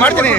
ಮಾಡ್ತೀನಿ ನೀವು